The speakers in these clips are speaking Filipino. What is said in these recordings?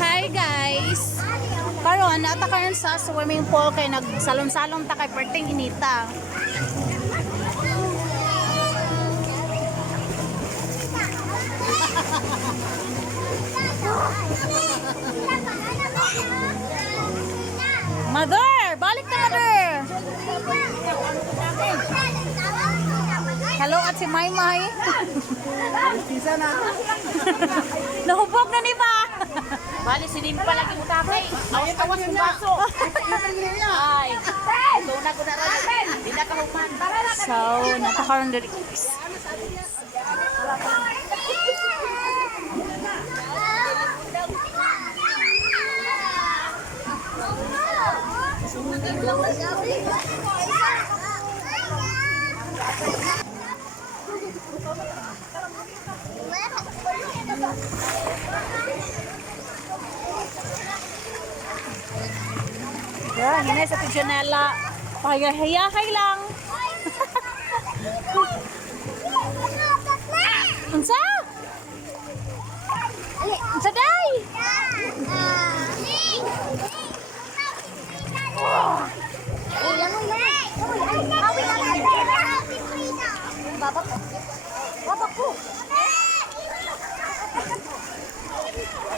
Hi guys! Karon ata karon sa swimming pool kay nagsalon-salon ta kay perting inita. Mother! Balik na mother! Hello at si Maymay. Sisa na. Nahubog na ni ba? Bali, sinimpa lagi mo takay. Awas-awas yung baso. Ay. Tuna ko na rin. Hindi na kahuman. So, natakaroon diri guys. Yan, hinay sa pijanela. Pahiyahay lang. Unsa? Unsa day? Baba ko.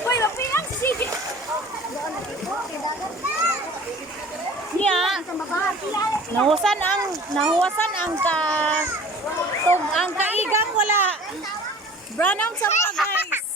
Uy, mapilang si Sige. Niya, nahuwasan ang kaigang wala. Brown out sa mga guys.